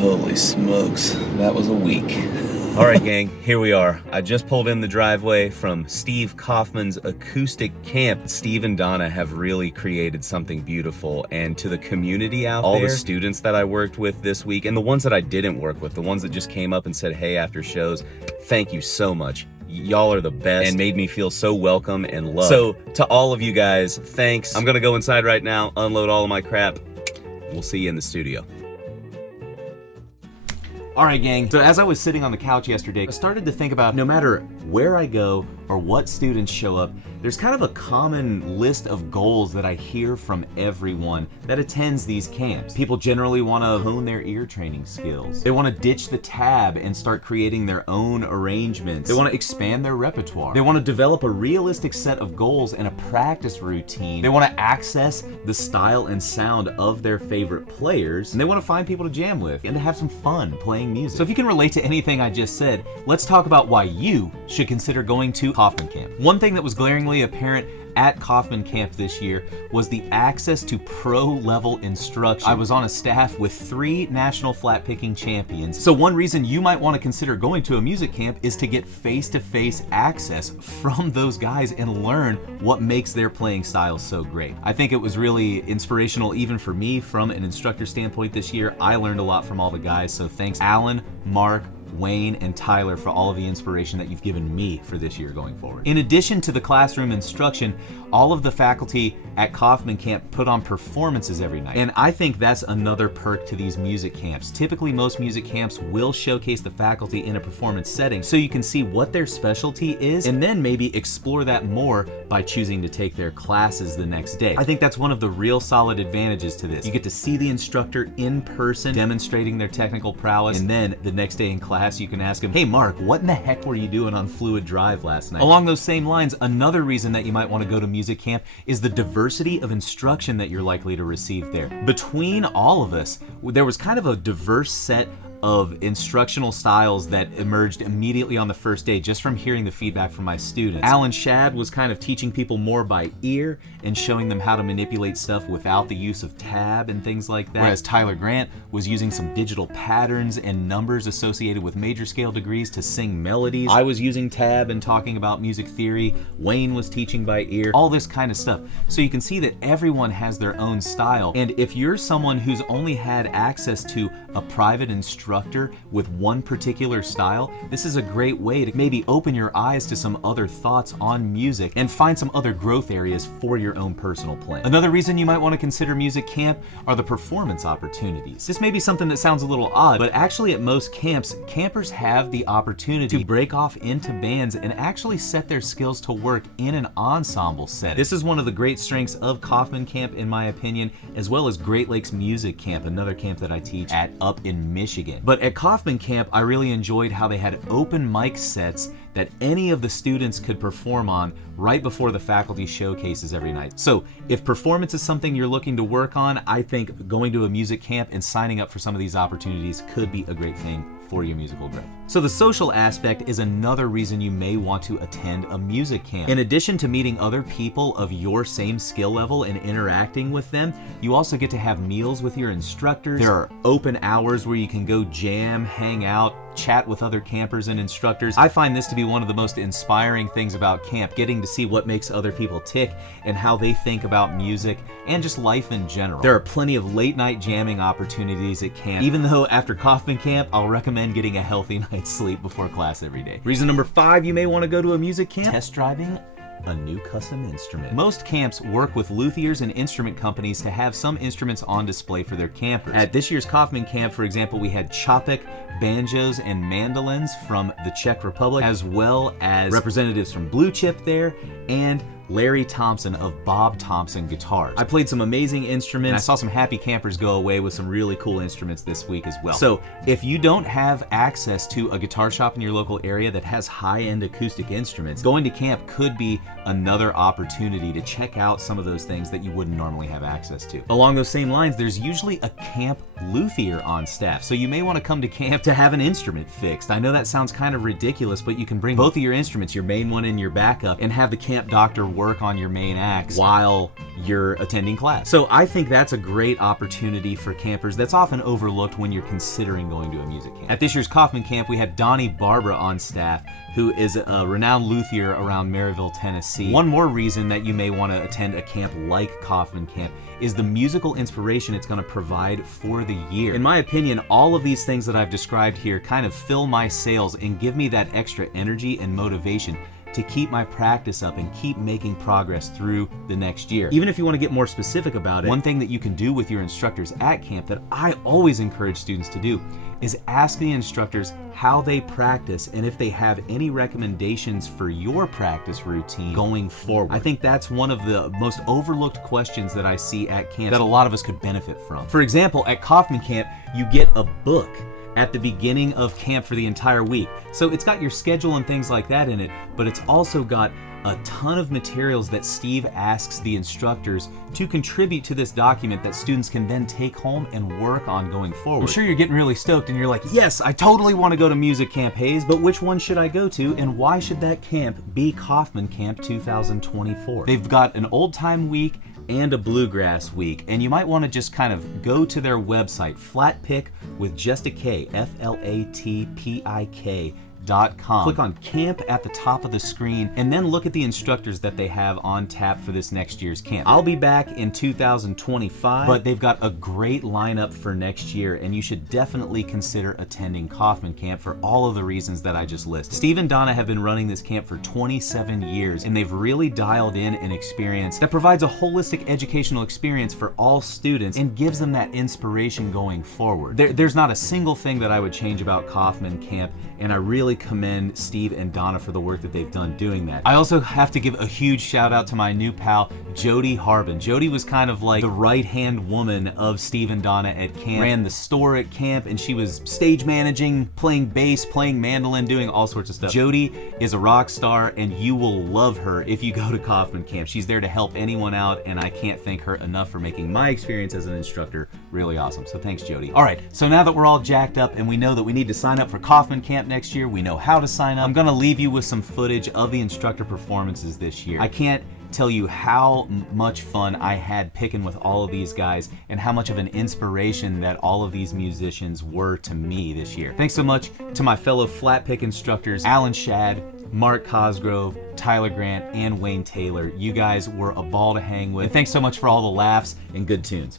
Holy smokes, that was a week. All right, gang, here we are. I just pulled in the driveway from Steve Kaufman's acoustic camp. Steve and Donna have really created something beautiful, and to the community out there, all the students that I worked with this week, and the ones that I didn't work with, the ones that just came up and said hey after shows, thank you so much. Y'all are the best and made me feel so welcome and loved. So to all of you guys, thanks. I'm gonna go inside right now, unload all of my crap. We'll see you in the studio. All right, gang, so as I was sitting on the couch yesterday, I started to think about no matter where I go or what students show up, there's kind of a common list of goals that I hear from everyone that attends these camps. People generally want to hone their ear training skills. They want to ditch the tab and start creating their own arrangements. They want to expand their repertoire. They want to develop a realistic set of goals and a practice routine. They want to access the style and sound of their favorite players, and they want to find people to jam with and to have some fun playing music. So if you can relate to anything I just said, let's talk about why you should consider going to Kaufman Camp. One thing that was glaringly apparent at Kaufman Camp this year was the access to pro-level instruction. I was on a staff with 3 national flat picking champions. So one reason you might want to consider going to a music camp is to get face-to-face access from those guys and learn what makes their playing style so great. I think it was really inspirational even for me from an instructor standpoint this year. I learned a lot from all the guys, so thanks Alan, Mark, Wayne, and Tyler for all of the inspiration that you've given me for this year going forward. In addition to the classroom instruction, all of the faculty at Kaufman Camp put on performances every night. And I think that's another perk to these music camps. Typically, most music camps will showcase the faculty in a performance setting so you can see what their specialty is and then maybe explore that more by choosing to take their classes the next day. I think that's one of the real solid advantages to this. You get to see the instructor in person demonstrating their technical prowess, and then the next day in class you can ask him, hey Mark, what in the heck were you doing on Fluid Drive last night? Along those same lines, another reason that you might want to go to music camp is the diversity of instruction that you're likely to receive there. Between all of us, there was kind of a diverse set of instructional styles that emerged immediately on the first day just from hearing the feedback from my students. Alan Shad was kind of teaching people more by ear and showing them how to manipulate stuff without the use of tab and things like that. Whereas Tyler Grant was using some digital patterns and numbers associated with major scale degrees to sing melodies. I was using tab and talking about music theory. Wayne was teaching by ear, all this kind of stuff. So you can see that everyone has their own style. And if you're someone who's only had access to a private instructor with one particular style, this is a great way to maybe open your eyes to some other thoughts on music and find some other growth areas for your own personal playing. Another reason you might want to consider music camp are the performance opportunities. This may be something that sounds a little odd, but actually at most camps, campers have the opportunity to break off into bands and actually set their skills to work in an ensemble setting. This is one of the great strengths of Kaufman Camp in my opinion, as well as Great Lakes Music Camp, another camp that I teach at up in Michigan. But at Kaufman Camp, I really enjoyed how they had open mic sets that any of the students could perform on right before the faculty showcases every night. So if performance is something you're looking to work on, I think going to a music camp and signing up for some of these opportunities could be a great thing for your musical growth. So the social aspect is another reason you may want to attend a music camp. In addition to meeting other people of your same skill level and interacting with them, you also get to have meals with your instructors. There are open hours where you can go jam, hang out, chat with other campers and instructors. I find this to be one of the most inspiring things about camp, getting to see what makes other people tick and how they think about music and just life in general. There are plenty of late night jamming opportunities at camp, even though after Kaufman Camp, I'll recommend getting a healthy night's sleep before class every day. Reason number 5 you may want to go to a music camp: test driving a new custom instrument. Most camps work with luthiers and instrument companies to have some instruments on display for their campers. At this year's Kaufman Camp, for example, we had Chopik banjos and mandolins from the Czech Republic, as well as representatives from Blue Chip there, and Larry Thompson of Bob Thompson Guitars. I played some amazing instruments, and I saw some happy campers go away with some really cool instruments this week as well. So if you don't have access to a guitar shop in your local area that has high-end acoustic instruments, going to camp could be another opportunity to check out some of those things that you wouldn't normally have access to. Along those same lines, there's usually a camp luthier on staff, so you may want to come to camp to have an instrument fixed. I know that sounds kind of ridiculous, but you can bring both of your instruments, your main one and your backup, and have the camp doctor work on your main acts while you're attending class. So I think that's a great opportunity for campers that's often overlooked when you're considering going to a music camp. At this year's Kaufman camp, we had Donnie Barbara on staff, who is a renowned luthier around Maryville, Tennessee. One more reason that you may want to attend a camp like Kaufman Camp is the musical inspiration it's going to provide for the year. In my opinion, all of these things that I've described here kind of fill my sails and give me that extra energy and motivation to keep my practice up and keep making progress through the next year. Even if you want to get more specific about it, one thing that you can do with your instructors at camp that I always encourage students to do is ask the instructors how they practice and if they have any recommendations for your practice routine going forward. I think that's one of the most overlooked questions that I see at camp that a lot of us could benefit from. For example, at Kaufman Camp, you get a book at the beginning of camp for the entire week. So it's got your schedule and things like that in it, but it's also got a ton of materials that Steve asks the instructors to contribute to this document that students can then take home and work on going forward. I'm sure you're getting really stoked and you're like, yes, I totally want to go to Music Camp Hayes, but which one should I go to and why should that camp be Kaufman Camp 2024? They've got an old time week and a bluegrass week, and you might want to just kind of go to their website, Flatpick with just a K, FLATPIK.com. Click on camp at the top of the screen and then look at the instructors that they have on tap for this next year's camp. I'll be back in 2025, but they've got a great lineup for next year and you should definitely consider attending Kaufman Camp for all of the reasons that I just listed. Steve and Donna have been running this camp for 27 years and they've really dialed in an experience that provides a holistic educational experience for all students and gives them that inspiration going forward. There's not a single thing that I would change about Kaufman Camp, and I really commend Steve and Donna for the work that they've done doing that. I also have to give a huge shout out to my new pal, Jody Harbin. Jody was kind of like the right-hand woman of Steve and Donna at camp, ran the store at camp, and she was stage managing, playing bass, playing mandolin, doing all sorts of stuff. Jody is a rock star, and you will love her if you go to Kaufman Camp. She's there to help anyone out, and I can't thank her enough for making my experience as an instructor really awesome. So thanks, Jody. All right, so now that we're all jacked up and we know that we need to sign up for Kaufman Camp next year, we know how to sign up. I'm gonna leave you with some footage of the instructor performances this year. I can't tell you how much fun I had picking with all of these guys and how much of an inspiration that all of these musicians were to me this year. Thanks so much to my fellow flat pick instructors, Alan Shad, Mark Cosgrove, Tyler Grant, and Wayne Taylor. You guys were a ball to hang with. And thanks so much for all the laughs and good tunes.